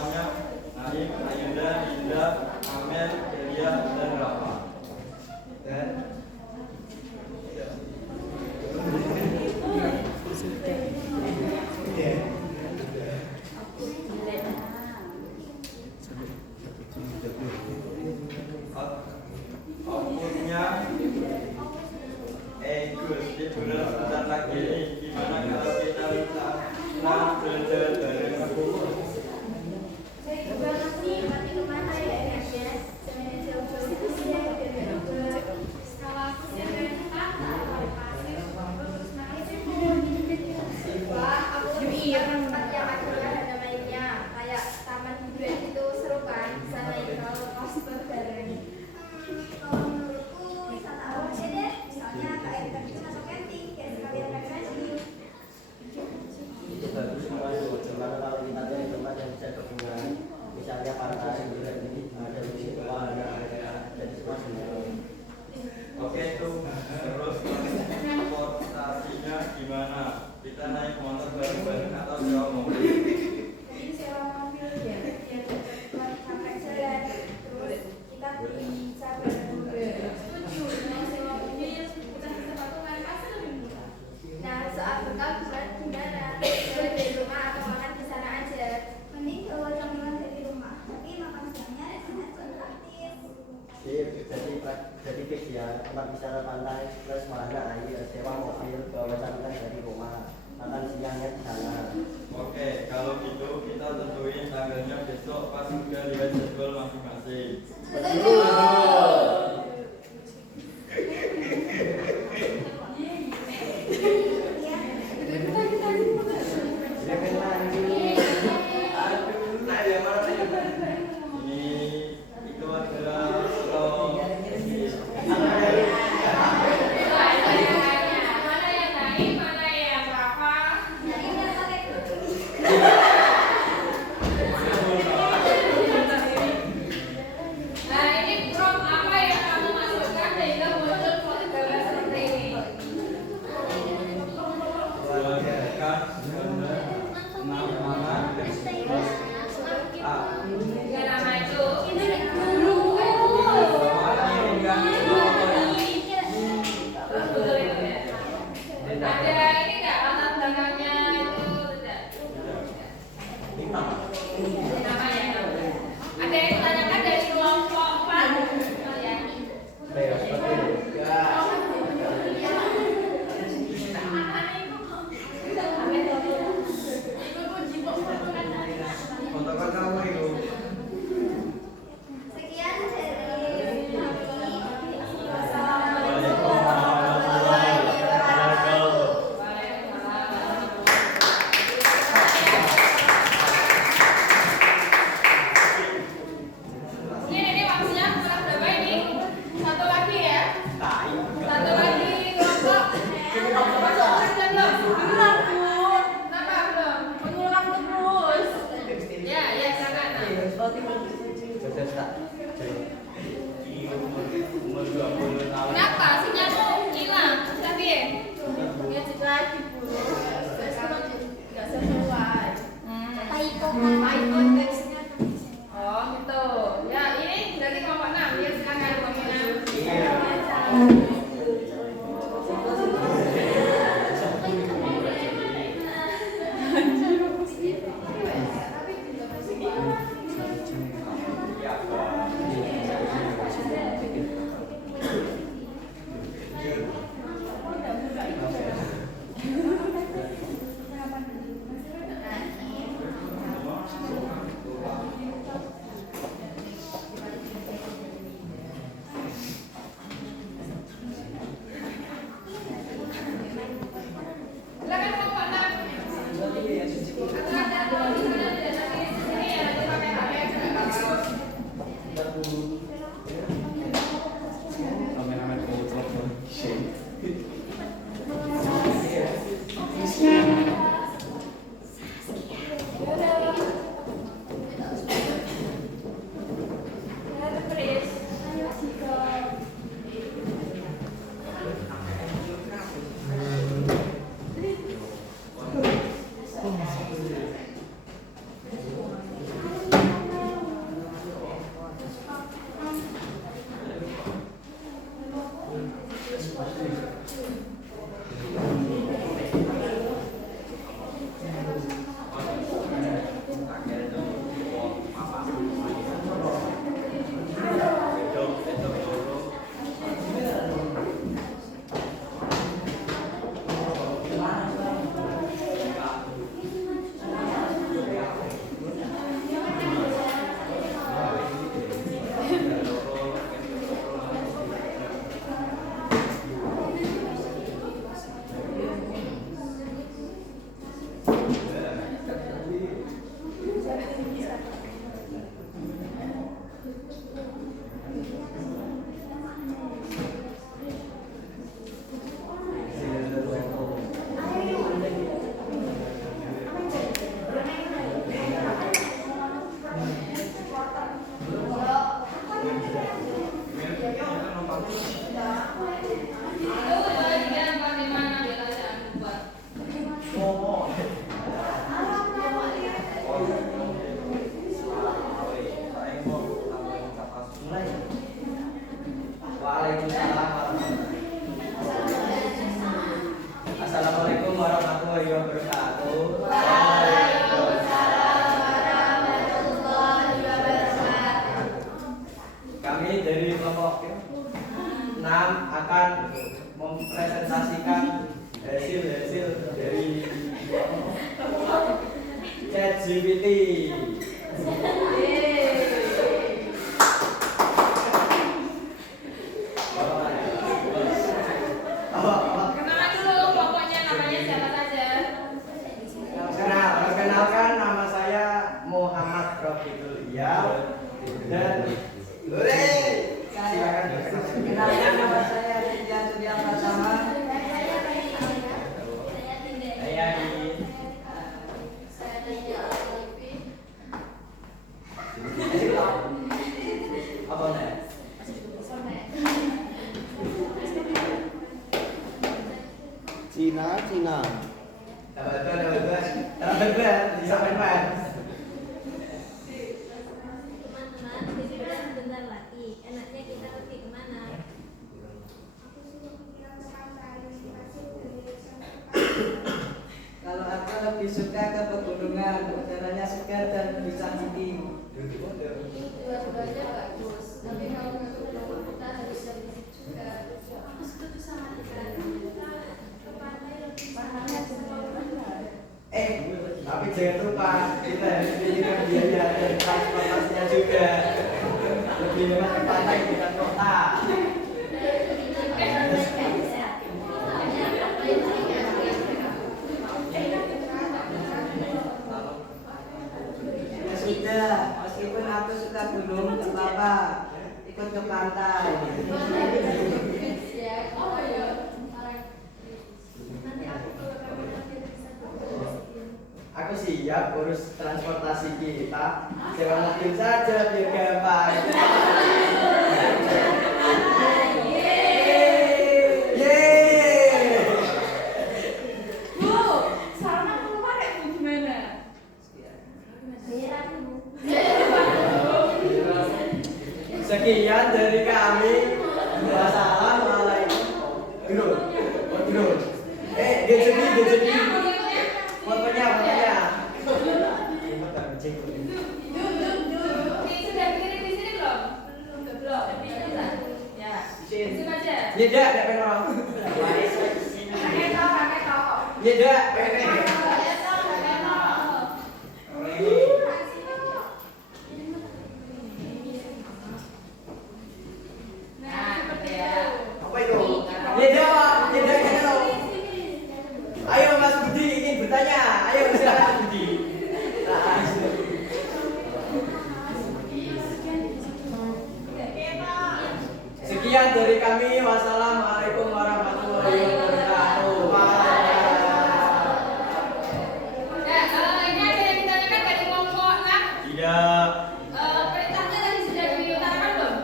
wisata pantai plus wahana air, sewa mobil, bawa santai dari rumah, makan siangnya di sana. Oke, kalau gitu kita tentuin tanggalnya besok pas udah lihat jadwal masing-masing. Ya kan lagi. Aduh, nah ya mana tadi? Ini itu adalah pro. Mana yang naik, mana yang apa? Nah, ini prompt apa yang kamu masukkan sehingga muncul gambar seperti ini? Keluarkan nama Ya, nama itu. Terus betul itu ya. Ada ini nggak latar belakangnya itu tidak? Namanya. Ada yang ditanyakan dari kelompok 4 kalian. Ayo, seperti itu. Fotokan kamu itu. Sekian dari kami. Ini waktunya kurang berapa ini? Satu lagi ya. Satu lagi kelompok. Kenapa belum? Mengulang terus. Ya, ya silakan. Sudah tak? umur 20 tahun. Kenapa sinyalmu hilang? Tapi ya cek lagi bu. Nggak sesuai. Oh gitu. Ya ini berarti kelompok 6 ya silakan kelompok 6. Silakan kelompok 6. Ada di sana di sini ya nanti pakai HP juga nggak apa-apa. Kameramen foto. Waalaikumsalam warahmatullahi. Assalamualaikum warahmatullahi wabarakatuh. Kami dari kelompok 6 akan Kenalan dulu pokoknya namanya siapa saja. Perkenalkan nama saya Muhammad Rofiqul Iyal dan silakan Kenalkan nama saya Rizal Surya Pratama. saya apa nih? Cina. Dapat disampaikan. Teman-teman, jadi udah sebentar lagi. Enaknya kita pergi kemana? Kalau aku lebih suka ke pegunungan, udaranya segar dan bisa hiking. Dua-duanya bagus, tapi kalau menurut kita harus dari situ juga. Aku setuju sama Tika. Ke pantai lebih Tapi jangan lupa kita harus pikirkan biaya dan transportasinya juga. Lebih hemat ke pantai bukan kota. Ya sudah, meskipun aku suka gunung, gak apa-apa. Ikut ke pantai. Aku siap urus transportasi kita. Sewa mobil saja biar gampang. Yeay. Bu, Salma keluar ya Bu gimana? Sekian dari kami. Wassalamualaikum. Dulu. Dia jadi. Fotonya. Sudah kirim di sini belum? Belum. Bisa? Ya. Zoom aja. Iya, dak, dak pengen. Pakai tau. Iya, dak, pengen. Nah, ya. Apa itu? Iya, dak, pengen. Ayo Mas Budi ingin bertanya. Ayo silakan Mas Budi. Sekian dari kami. Wassalamualaikum warahmatullahi wabarakatuh. Ini ada yang ditanyakan dari kelompok nak. Tidak. Perintahnya tadi sudah diutarakan belum?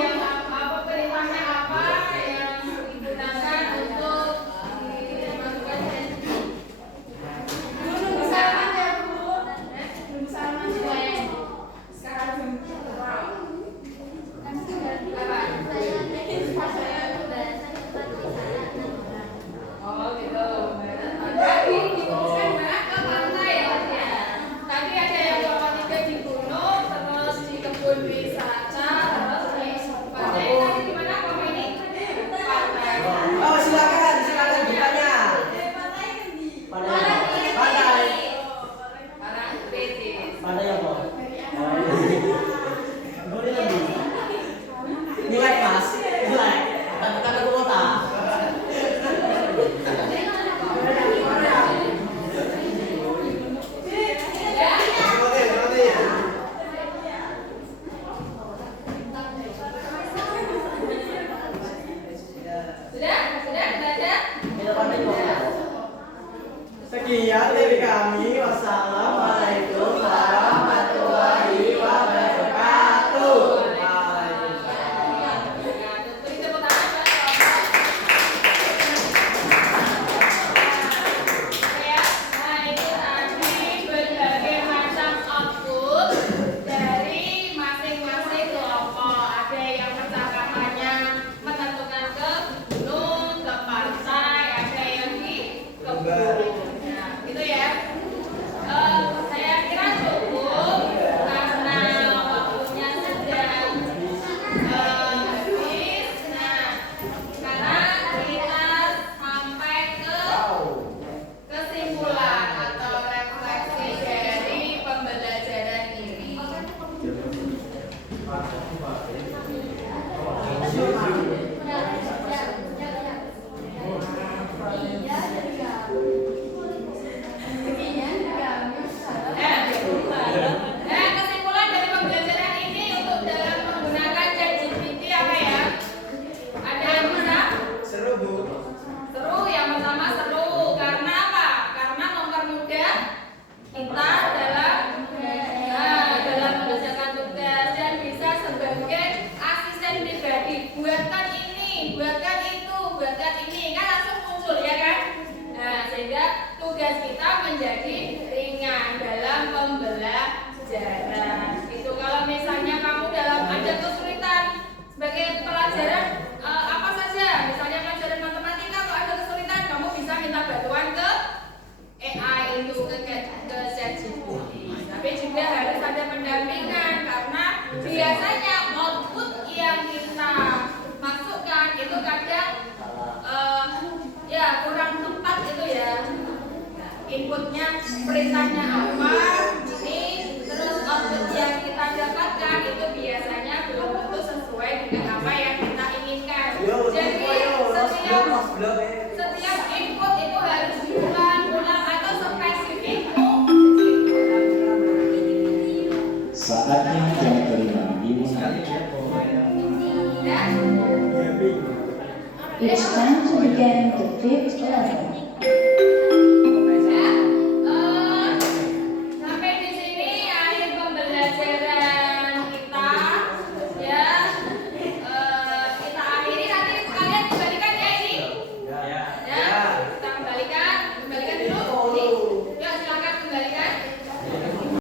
Yang apa perintahnya apa yang digunakan untuk dimasukkan ke nunggu Salman ya Bu. Nunggu Salman juga. Sekarang oh gitu. Tadi difokuskan mana ke pantai ya Mas ya. Tadi ada yang bawa tiga di gunung, terus di kebun wisata, terus di pantai. Tadi di mana Bapak ini? Pantai. Oh, silakan bertanya. Pantai. Parangtritis. Pantai apa? Nilai Mas. Nilai. Kata kota. Sudah? Sekian dari kami. Wassalamualaikum warahmatullahi menjadi ringan dalam pembelajaran. Itu kalau misalnya kamu dalam ada kesulitan sebagai pelajaran apa saja, misalnya pelajaran matematika kalau ada kesulitan, kamu bisa minta bantuan ke AI itu ke ChatGPT. Tapi juga harus ada pendampingan karena biasanya output yang kita masukkan itu kadang ya kurang tepat itu ya. Inputnya perintahnya apa ini, terus output yang kita dapatkan itu biasanya belum tentu sesuai dengan apa yang kita inginkan. Jadi setiap input itu harus diulang-ulang atau spesifik. Saatnya jam kelima dimulai. It's time to begin the fifth lesson.